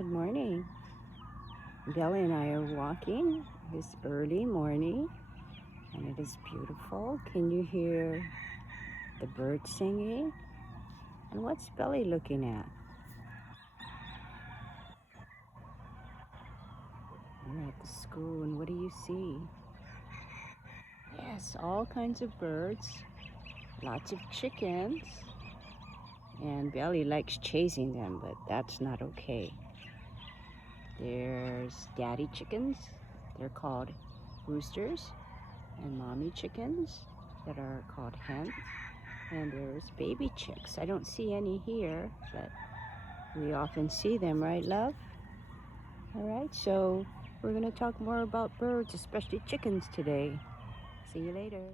Good morning. Belly and I are walking this early morning, and it is beautiful. Can you hear the birds singing? And what's Belly looking at? We're at the school, and what do you see? Yes, all kinds of birds, lots of chickens, and Belly likes chasing them, but that's not okay. There's daddy chickens, they're called roosters, and mommy chickens that are called hens. And there's baby chicks. I don't see any here, but we often see them, right, love? All right, so we're going to talk more about birds, especially chickens today. See you later.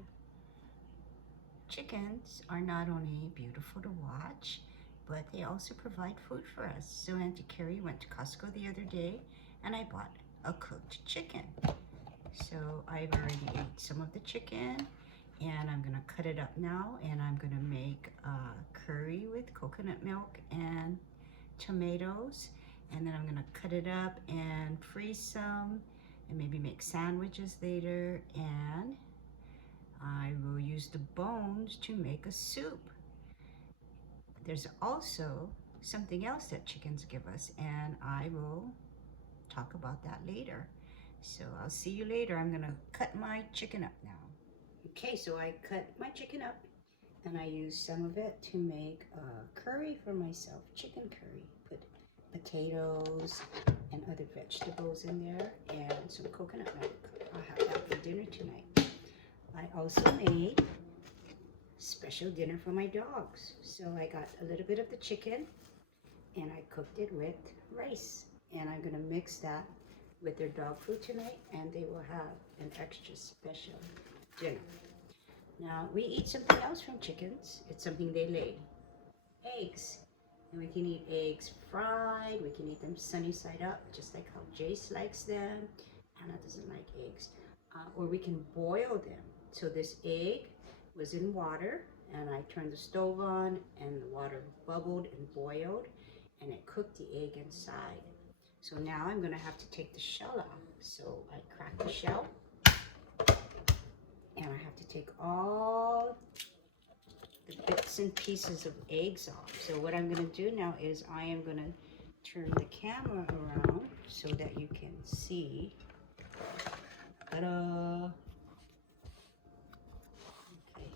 Chickens are not only beautiful to watch, but they also provide food for us. So Auntie Carrie went to Costco the other day, and I bought a cooked chicken. So I've already ate some of the chicken, and I'm gonna cut it up now, and I'm gonna make curry with coconut milk and tomatoes, and then I'm gonna cut it up and freeze some and maybe make sandwiches later, and I will use the bones to make a soup. There's also something else that chickens give us, and I will talk about that later. So I'll see you later. I'm gonna cut my chicken up now. Okay, so I cut my chicken up, and I used some of it to make a curry for myself, chicken curry. Put potatoes and other vegetables in there and some coconut milk. I'll have that for dinner tonight. I also made special dinner for my dogs. So I got a little bit of the chicken and I cooked it with rice. And I'm gonna mix that with their dog food tonight, and they will have an extra special dinner. Now, we eat something else from chickens. It's something they lay. Eggs. And we can eat eggs fried. We can eat them sunny side up, just like how Jace likes them. Anna doesn't like eggs. Or we can boil them. So this egg was in water, and I turned the stove on, and the water bubbled and boiled, and it cooked the egg inside. So now I'm gonna have to take the shell out. So I cracked the shell, and I have to take all the bits and pieces of eggs off. So what I'm going to do now is I am going to turn the camera around so that you can see. Ta-da! Okay,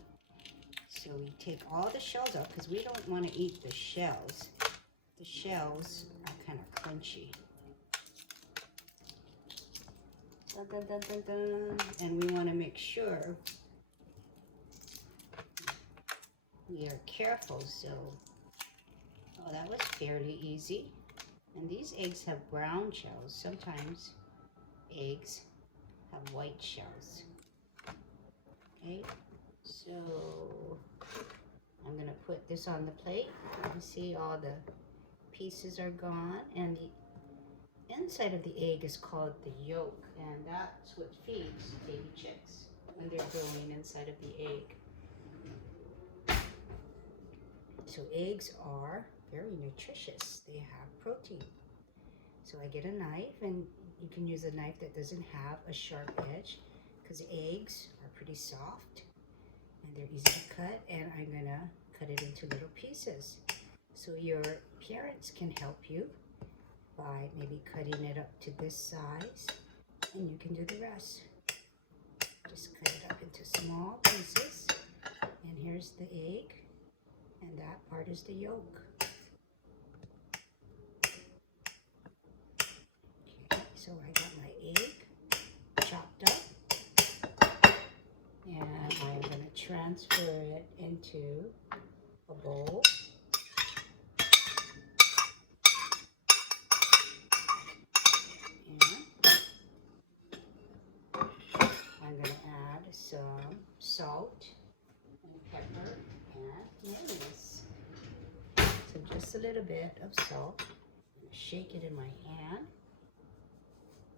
so we take all the shells off because we don't want to eat the shells. The shells are kind of crunchy. Dun, dun, dun, dun, dun. And we want to make sure we are careful. So, oh, that was fairly easy. And these eggs have brown shells. Sometimes eggs have white shells. Okay, so I'm gonna put this on the plate. You see all the pieces are gone, and the inside of the egg is called the yolk, and that's what feeds baby chicks when they're growing inside of the egg. So eggs are very nutritious. They have protein. So I get a knife, and you can use a knife that doesn't have a sharp edge because eggs are pretty soft and they're easy to cut, and I'm gonna cut it into little pieces. So your parents can help you by maybe cutting it up to this size, and you can do the rest. Just cut it up into small pieces, and here's the egg, and that part is the yolk. Okay, so I got my egg chopped up, and I'm going to transfer it into a bowl. And I'm going to add some salt and pepper and mayonnaise. So just a little bit of salt. I'm going to shake it in my hand.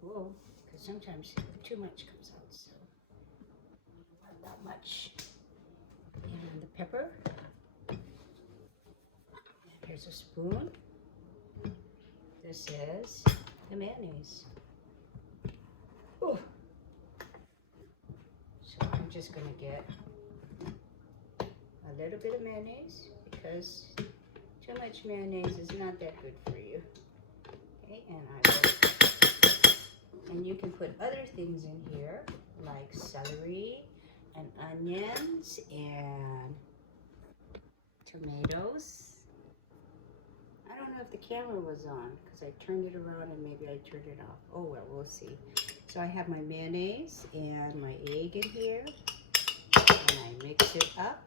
Whoa, because sometimes too much comes out, so not that much. And the pepper. And here's a spoon. The this is the mayonnaise. Ooh. So I'm just gonna get a little bit of mayonnaise because too much mayonnaise is not that good for you. Okay, and you can put other things in here like celery and onions and tomatoes. I don't know if the camera was on because I turned it around and maybe I turned it off. Oh well, we'll see. So I have my mayonnaise and my egg in here, and I mix it up.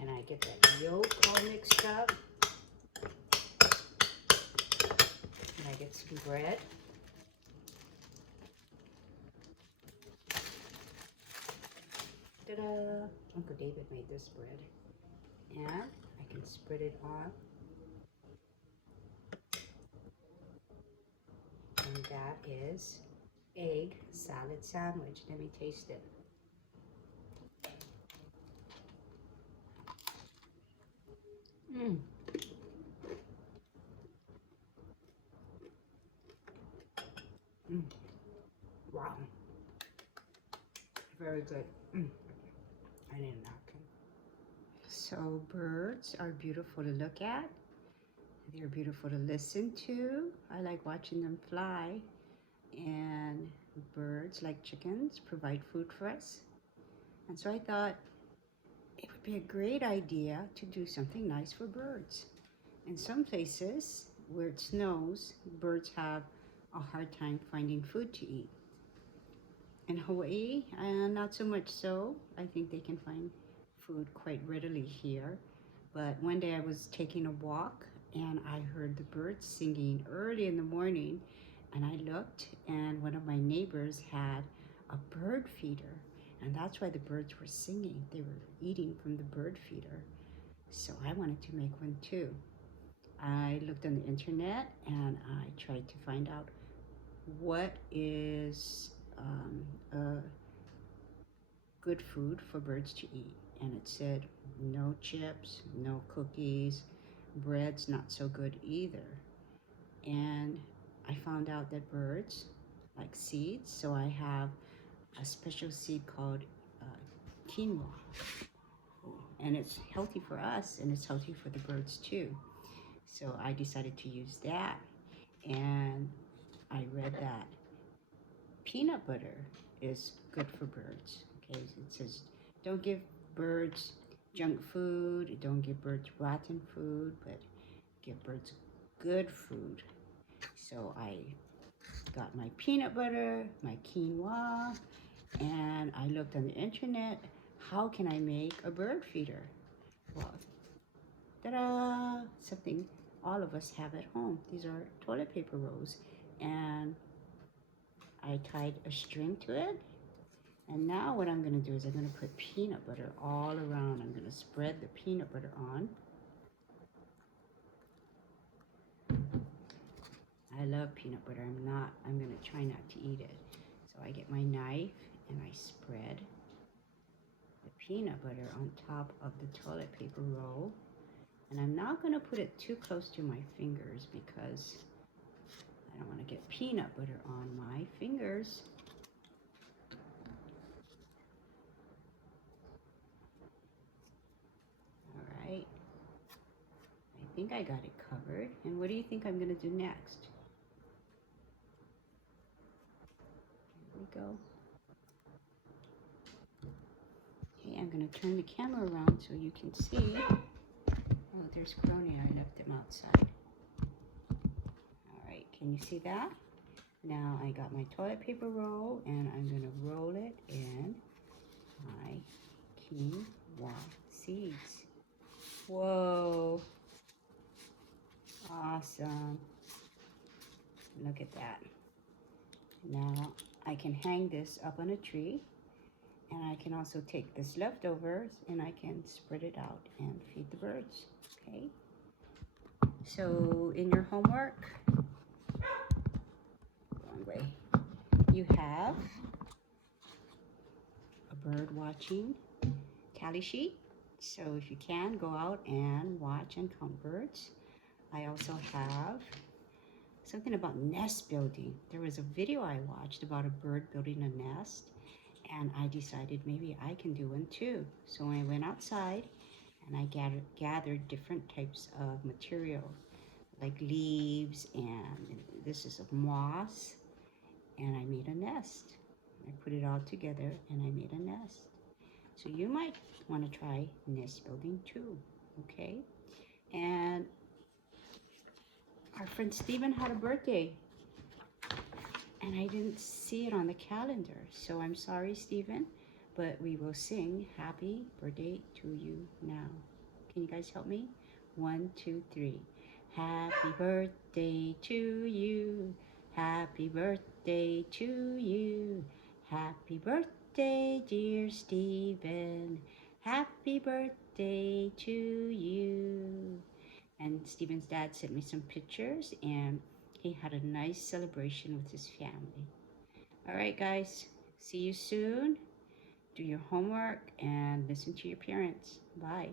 And I get that yolk all mixed up. And I get some bread. Ta-da! Uncle David made this bread. And I can spread it on. And that is egg salad sandwich. Let me taste it. Mmm. Mm. Wow. Very good. I need a napkin. So birds are beautiful to look at. They're beautiful to listen to. I like watching them fly. And birds, like chickens, provide food for us. And so I thought it would be a great idea to do something nice for birds. In some places where it snows, birds have a hard time finding food to eat. In Hawaii, not so much so. I think they can find food quite readily here. But one day I was taking a walk and I heard the birds singing early in the morning, and I looked and one of my neighbors had a bird feeder, and that's why the birds were singing. They were eating from the bird feeder. So I wanted to make one too. I looked on the internet and I tried to find out what is good food for birds to eat. And it said no chips, no cookies, bread's not so good either. And I found out that birds like seeds, so I have a special seed called quinoa. And it's healthy for us and it's healthy for the birds too. So I decided to use that. And I read that peanut butter is good for birds. Okay, it says don't give birds junk food, don't give birds rotten food, but give birds good food. So I got my peanut butter, my quinoa, and I looked on the internet, how can I make a bird feeder? Well, ta-da! Something all of us have at home. These are toilet paper rolls, and I tied a string to it. And now what I'm going to do is I'm going to put peanut butter all around. I'm going to spread the peanut butter on. I love peanut butter. I'm going to try not to eat it. So I get my knife and I spread the peanut butter on top of the toilet paper roll. And I'm not going to put it too close to my fingers because I don't want to get peanut butter on my fingers. All right. I think I got it covered. And what do you think I'm going to do next? Here we go. Okay, I'm going to turn the camera around so you can see. Oh, there's Crony. I left him outside. All right, can you see that? Now I got my toilet paper roll and I'm going to roll it in my quinoa seeds. Whoa. Awesome. Look at that. Now I can hang this up on a tree, and I can also take this leftovers and I can spread it out and feed the birds. Okay. So in your homework, wrong way, you have a bird watching tally sheet, So if you can, go out and watch and count birds. I also have something about nest building. There was a video I watched about a bird building a nest, and I decided maybe I can do one too. So I went outside and I gathered different types of material, like leaves, and this is of moss, and I made a nest. I put it all together and I made a nest. So you might want to try nest building too, okay? And our friend Stephen had a birthday, and I didn't see it on the calendar. So I'm sorry, Stephen, but we will sing happy birthday to you now. Can you guys help me? 1, 2, 3. Happy birthday to you. Happy birthday to you. Happy birthday, dear Stephen. Happy birthday to you. And Stephen's dad sent me some pictures, and he had a nice celebration with his family. All right, guys, see you soon. Do your homework and listen to your parents. Bye.